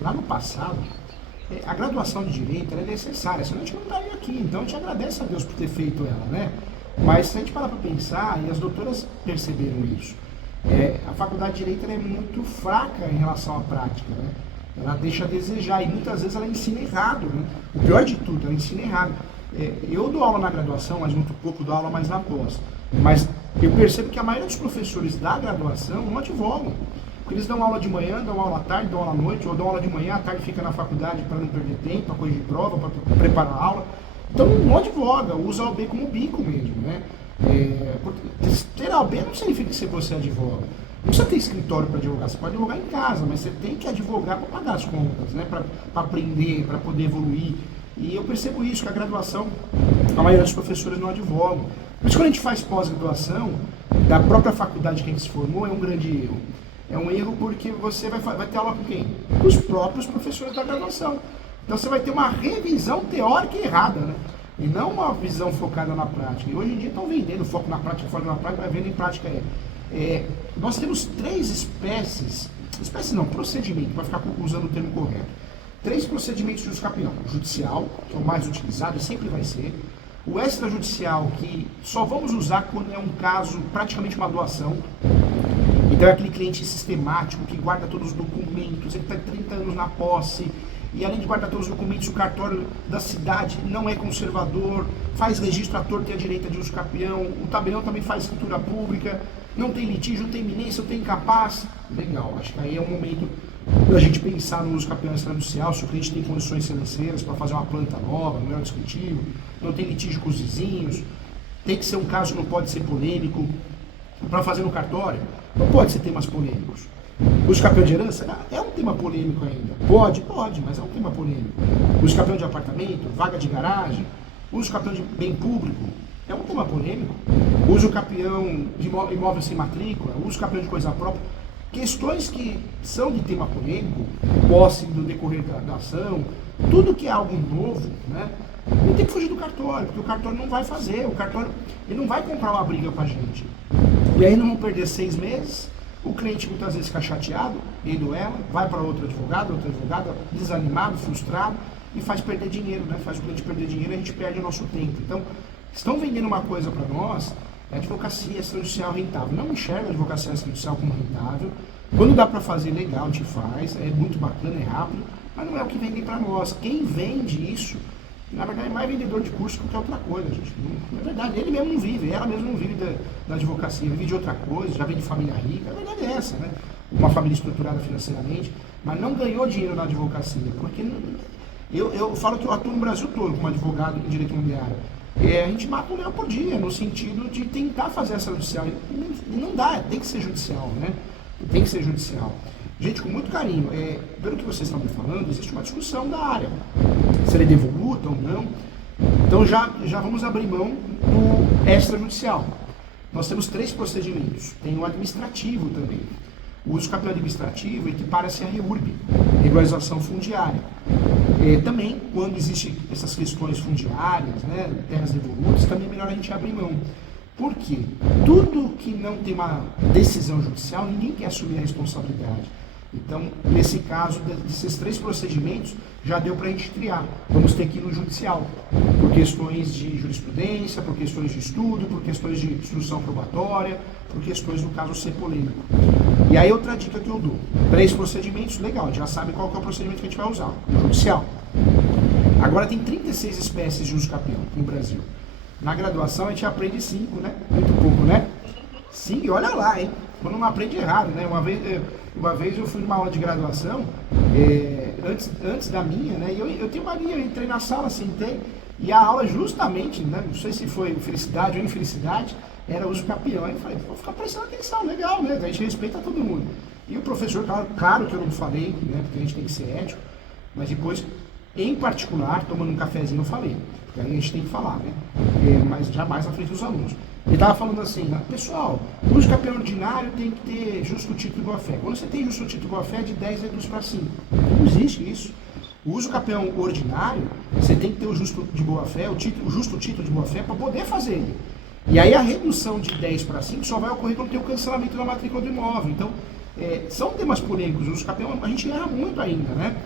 lá no passado, a graduação de Direito ela é necessária, senão a gente não estaria aqui. Então a gente agradece a Deus por ter feito ela, né? Mas se a gente parar para pensar, e as doutoras perceberam isso, a faculdade de Direito ela é muito fraca em relação à prática, né? Ela deixa a desejar e muitas vezes ela ensina errado, né? O pior de tudo, ela ensina errado. Eu dou aula na graduação, mas muito pouco dou aula mais na pós. Mas eu percebo que a maioria dos professores da graduação não advogam. Porque eles dão aula de manhã, dão aula à tarde, dão aula à noite, ou dão aula de manhã, à tarde fica na faculdade para não perder tempo, para corrigir prova, para preparar a aula. Então não advoga, usa a OAB como bico mesmo, né? Ter a OAB não significa que você advoga. Não precisa ter escritório para advogar, você pode advogar em casa, mas você tem que advogar para pagar as contas, né? Para aprender, para poder evoluir. E eu percebo isso, que a graduação, a maioria dos professores não advogam. Por isso quando a gente faz pós-graduação, da própria faculdade que a gente se formou, é um grande erro. É um erro porque você vai ter aula com quem? Com os próprios professores da graduação. Então você vai ter uma revisão teórica errada, né? E não uma visão focada na prática. E hoje em dia estão vendendo foco na prática, foco na prática, vai vendo em prática. Nós temos procedimento, para ficar usando o termo correto. 3 procedimentos de usucapião. O judicial, que é o mais utilizado e sempre vai ser. O extrajudicial, que só vamos usar quando é um caso, praticamente uma doação. Então é aquele cliente sistemático que guarda todos os documentos, ele está 30 anos na posse, e além de guardar todos os documentos, o cartório da cidade não é conservador, faz registro à torta e à direita de usucapião, o tabelião também faz escritura pública, não tem litígio, não tem iminência, não tem incapaz. Legal, acho que aí é o momento da gente pensar no usucapião extrajudicial, se o cliente tem condições financeiras para fazer uma planta nova, melhor descritivo, não tem litígio com os vizinhos, tem que ser um caso que não pode ser polêmico. Para fazer no cartório, não pode ser temas polêmicos. O usucapião de herança é um tema polêmico ainda. Pode, mas é um tema polêmico. O usucapião de apartamento, vaga de garagem, o usucapião de bem público, é um tema polêmico. O usucapião de imóvel sem matrícula, o usucapião de coisa própria. Questões que são de tema polêmico, posse do decorrer da ação, tudo que é algo novo, né? Não tem que fugir do cartório, porque o cartório não vai fazer, o cartório ele não vai comprar uma briga com a gente. E aí não vão perder 6 meses, o cliente muitas vezes fica chateado, ele ou ela, vai para outra advogada, desanimado, frustrado, e faz perder dinheiro, né? Faz o cliente perder dinheiro e a gente perde o nosso tempo. Então, estão vendendo uma coisa para nós, é advocacia extrajudicial rentável. Não enxerga a advocacia extrajudicial como rentável. Quando dá para fazer legal, a gente faz, é muito bacana, é rápido, mas não é o que vendem para nós. Quem vende isso, na verdade, é mais vendedor de curso que qualquer outra coisa, gente. Na verdade, ele mesmo não vive, ela mesmo não vive da advocacia, vive de outra coisa, já vem de família rica. A verdade é essa, né? Uma família estruturada financeiramente, mas não ganhou dinheiro na advocacia. Porque eu falo que eu atuo no Brasil todo como advogado em direito imobiliário. A gente mata um leão por dia, no sentido de tentar fazer essa judicial. E não dá, tem que ser judicial, né? Tem que ser judicial. Gente, com muito carinho, pelo que vocês estão me falando, existe uma discussão da área. Se ele é devoluta ou não. Então já vamos abrir mão do extrajudicial. Nós temos 3 procedimentos. Tem o administrativo também. O usucapião administrativo equipara-se à REURB, regularização fundiária. Também, quando existem essas questões fundiárias, né, terras devolutas, também é melhor a gente abrir mão. Por quê? Tudo que não tem uma decisão judicial, ninguém quer assumir a responsabilidade. Então, nesse caso, desses 3 procedimentos, já deu para a gente triar. Vamos ter que ir no judicial, por questões de jurisprudência, por questões de estudo, por questões de instrução probatória, por questões do caso ser polêmico. E aí outra dica que eu dou, 3 procedimentos, legal, a gente já sabe qual que é o procedimento que a gente vai usar, o judicial. Agora tem 36 espécies de usucapião no Brasil. Na graduação a gente aprende 5, né? Muito pouco, né? 5, e olha lá, hein? Quando não aprende errado, né? Uma vez eu fui numa aula de graduação, antes da minha, né? E eu tenho mania, eu entrei na sala, sentei, e a aula justamente, né? Não sei se foi felicidade ou infelicidade, era usucapião. Aí eu falei, vou ficar prestando atenção, legal, né? A gente respeita todo mundo. E o professor, claro que eu não falei, né? Porque a gente tem que ser ético, mas depois, em particular, tomando um cafezinho, eu falei. Porque aí a gente tem que falar, né? Mas jamais na frente dos alunos. Ele estava falando assim, né? Pessoal, o usucapião ordinário tem que ter justo título e boa-fé. Quando você tem justo título e boa-fé, é de 10 reduz para 5. Não existe isso. O usucapião ordinário, você tem que ter o justo de boa-fé, o justo título de boa-fé para poder fazer ele. E aí a redução de 10 para 5 só vai ocorrer quando tem o cancelamento da matrícula do imóvel. Então, São temas polêmicos, o uso capião a gente erra muito ainda, né?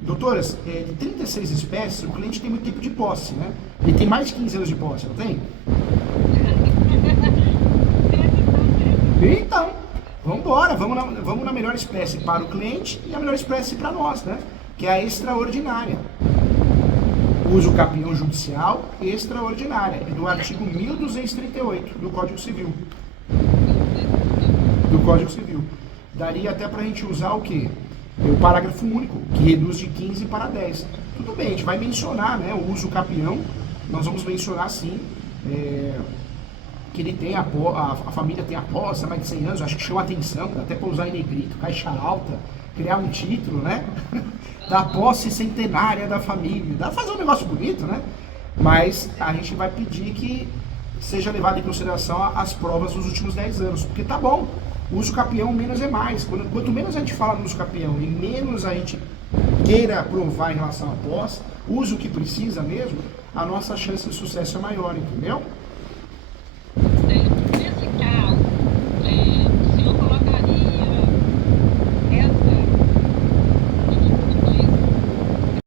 Doutoras, de 36 espécies, o cliente tem muito tempo de posse, né? Ele tem mais de 15 anos de posse, não tem? Então, vamos embora, vamos na melhor espécie para o cliente e a melhor espécie para nós, né? Que é a extraordinária. Uso capião judicial extraordinária, é do artigo 1238 do Código Civil. Daria até para a gente usar o quê? O parágrafo único, que reduz de 15 para 10. Tudo bem, a gente vai mencionar, né, o uso capião, nós vamos mencionar sim, que ele tem a família tem a posse há mais de 100 anos, acho que chama atenção, dá até para usar em negrito, caixa alta, criar um título, né, da posse centenária da família, dá para fazer um negócio bonito, né, mas a gente vai pedir que seja levado em consideração as provas dos últimos 10 anos, porque tá bom, o uso capião menos é mais, quanto menos a gente fala no uso capião e menos a gente queira provar em relação à posse, uso que precisa mesmo, a nossa chance de sucesso é maior, entendeu?